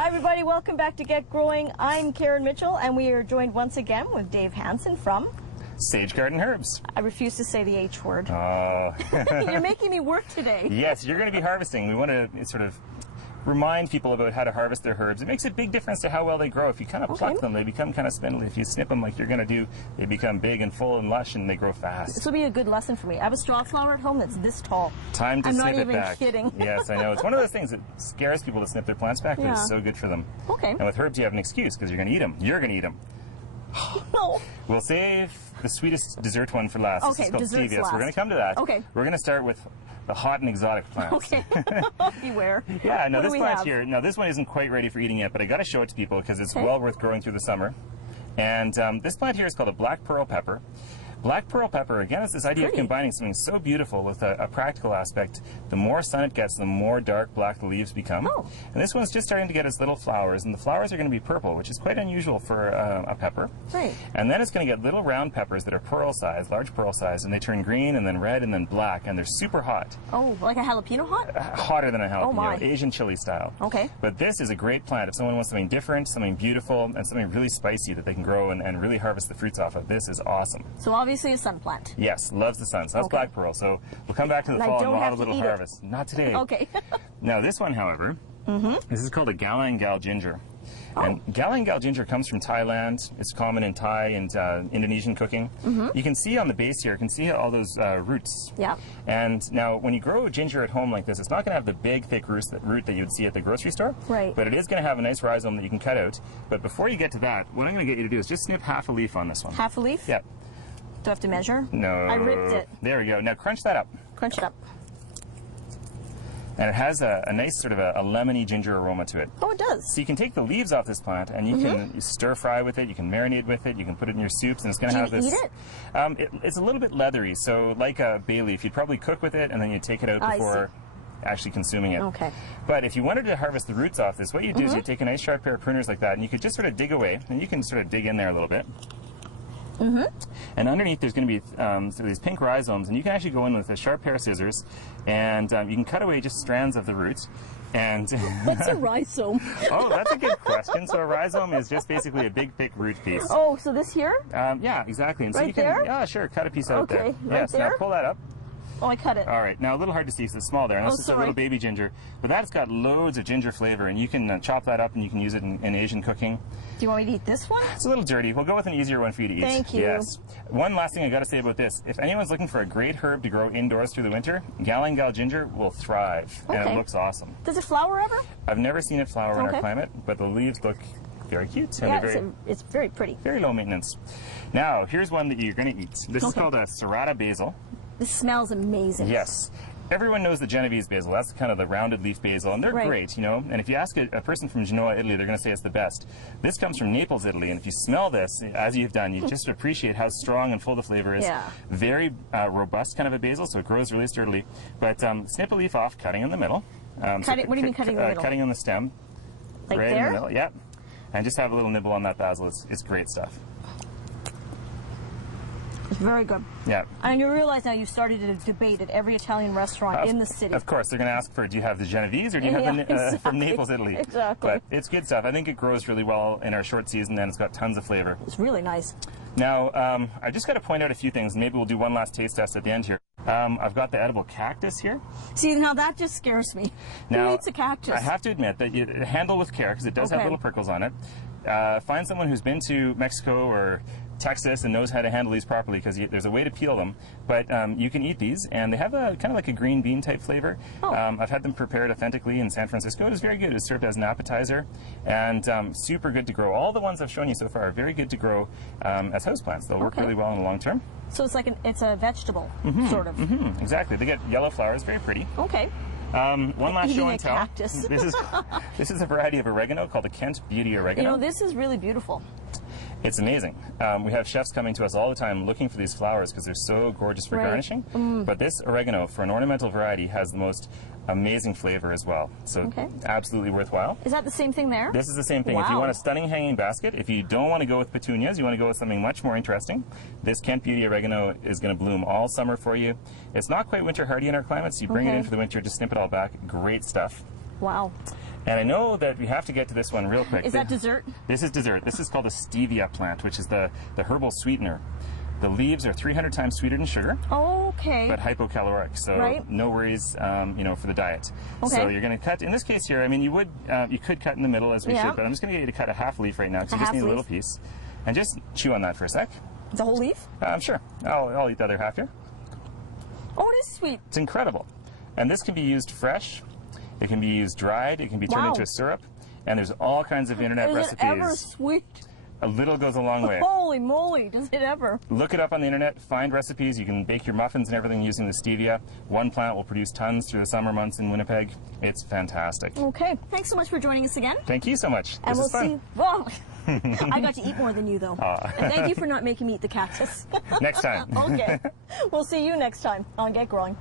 Hi everybody, welcome back to Get Growing. I'm Karen Mitchell and we are joined once again with Dave Hansen from Sage Garden Herbs. I refuse to say the H word. Oh. You're making me work today. Yes, you're going to be harvesting. We want to sort of remind people about how to harvest their herbs. It makes a big difference to how well they grow. If you kind of pluck them, they become kind of spindly. If you snip them like you're going to do, they become big and full and lush and they grow fast. This will be a good lesson for me. I have a straw flower at home that's this tall. Time to snip it back. I'm not even kidding. Yes, I know. It's one of those things that scares people to snip their plants back, but it's so good for them. Okay. And with herbs, you have an excuse because you're going to eat them. You're going to eat them. No. We'll save the sweetest dessert one for last. Okay, this is called dessert's stevia, last. so we're going to come to that. Okay. We're going to start with the hot and exotic plants. Okay. Beware. Yeah, no, What this do we plant have? here, no, this one isn't quite ready for eating yet, but I got to show it to people because it's well worth growing through the summer. And this plant here is called a black pearl pepper. Black pearl pepper, again, is this idea of combining something so beautiful with a practical aspect. The more sun it gets, the more dark black the leaves become. Oh. And this one's just starting to get its little flowers, and the flowers are going to be purple, which is quite unusual for a pepper. Right. And then it's going to get little round peppers that are pearl size, large pearl size, and they turn green and then red and then black, and they're super hot. Oh, like a jalapeno hot? Hotter than a jalapeno, Oh my. Asian chili style. Okay. But this is a great plant if someone wants something different, something beautiful, and something really spicy that they can grow and really harvest the fruits off of. This is awesome. So obviously a sun plant. Yes, loves the sun. So that's black pearl. So we'll come back to the And I fall and don't we'll have have a to little eat it. harvest. Not today. Okay. Now this one, however, this is called a galang gal ginger. And galang gal ginger comes from Thailand. It's common in Thai and Indonesian cooking. You can see on the base here, you can see all those roots. Yeah. And now when you grow ginger at home like this, it's not going to have the big, thick root that you would see at the grocery store. Right. But it is going to have a nice rhizome that you can cut out. But before you get to that, what I'm going to get you to do is just snip half a leaf on this one. Half a leaf? Yep. Do I have to measure? No. I ripped it. There we go. Now crunch that up. Crunch it up. And it has a nice sort of a lemony ginger aroma to it. Oh, it does. So you can take the leaves off this plant and you can stir fry with it, you can marinate with it, you can put it in your soups, and it's going to have this... eat it? It's a little bit leathery, so like a bay leaf, you'd probably cook with it and then you'd take it out before actually consuming it. Okay. But if you wanted to harvest the roots off this, what you do is you take a nice sharp pair of pruners like that and you could just sort of dig away, and you can sort of dig in there a little bit. And underneath there's going to be so these pink rhizomes, and you can actually go in with a sharp pair of scissors and you can cut away just strands of the roots. And What's a rhizome? Oh, that's a good question. So a rhizome is just basically a big, thick root piece. Oh, so this here? Yeah, exactly. And so you can, there? yeah, sure, cut a piece out there. Okay, Yes, right there? now pull that up. Oh, I cut it. All right, now a little hard to see because it's small there, and that's just a little baby ginger. But that's got loads of ginger flavor, and you can chop that up and you can use it in Asian cooking. Do you want me to eat this one? It's a little dirty. We'll go with an easier one for you to eat. Thank you. Yes. One last thing I got to say about this. If anyone's looking for a great herb to grow indoors through the winter, galang gal ginger will thrive, and it looks awesome. Does it flower ever? I've never seen it flower in our climate, but the leaves look very cute. And Yeah, it's very pretty. Very low maintenance. Now, here's one that you're going to eat. This is called a serrata basil. This smells amazing. Yes. Everyone knows the Genovese basil. That's kind of the rounded leaf basil, and they're great, you know. And if you ask a person from Genoa, Italy, they're going to say it's the best. This comes from Naples, Italy, and if you smell this, as you've done, you just appreciate how strong and full the flavor is. Yeah. Very robust kind of a basil, so it grows really sturdily. But snip a leaf off, cutting in the middle. What do you mean cutting in the middle? Cutting on the stem. Like right there? in the middle, yeah. And just have a little nibble on that basil. It's great stuff. It's very good. Yeah. And you realize now you started a debate at every Italian restaurant in the city. Of course, they're going to ask for, do you have the Genovese or do you have the from Naples, Italy? Exactly. But it's good stuff. I think it grows really well in our short season, and it's got tons of flavor. It's really nice. Now, I just got to point out a few things. Maybe we'll do one last taste test at the end here. I've got the edible cactus here. See, now that just scares me. Now, who eats a cactus? I have to admit that you handle with care because it does have little prickles on it. Find someone who's been to Mexico or Texas and knows how to handle these properly, because there's a way to peel them. But you can eat these, and they have a kind of like a green bean type flavor. I've had them prepared authentically in San Francisco. It is very good. It's served as an appetizer, and super good to grow. All the ones I've shown you so far are very good to grow as houseplants. They'll work really well in the long term. So it's like it's a vegetable, sort of. Exactly. They get yellow flowers, very pretty. Okay. One last show and tell. Cactus. This is a variety of oregano called the Kent Beauty oregano. You know, this is really beautiful. It's amazing. We have chefs coming to us all the time looking for these flowers because they're so gorgeous for garnishing. But this oregano, for an ornamental variety, has the most amazing flavor as well. So absolutely worthwhile. Is that the same thing there? This is the same thing. If you want a stunning hanging basket, if you don't want to go with petunias, you want to go with something much more interesting, this Kent Beauty oregano is going to bloom all summer for you. It's not quite winter hardy in our climate, so you bring it in for the winter, just snip it all back. Great stuff. Wow. And I know that we have to get to this one real quick. Is that dessert? This is dessert. This is called the stevia plant, which is the herbal sweetener. The leaves are 300 times sweeter than sugar. Okay. But hypocaloric, so no worries, for the diet. Okay. So you're going to cut, in this case here, I mean, you could cut in the middle as we should, but I'm just going to get you to cut a half leaf right now, because you just need a little piece. And just chew on that for a sec. The whole leaf? Sure. I'll eat the other half here. Oh, it is sweet. It's incredible. And this can be used fresh. It can be used dried. It can be turned into a syrup. And there's all kinds of internet recipes. Is it ever sweet? A little goes a long way. Holy moly, does it ever? Look it up on the internet, find recipes. You can bake your muffins and everything using the stevia. One plant will produce tons through the summer months in Winnipeg. It's fantastic. Okay, thanks so much for joining us again. Thank you so much. And this is fun. See. Well, I got to eat more than you, though. And thank you for not making me eat the cactus. Next time. Okay. We'll see you next time on Get Growing.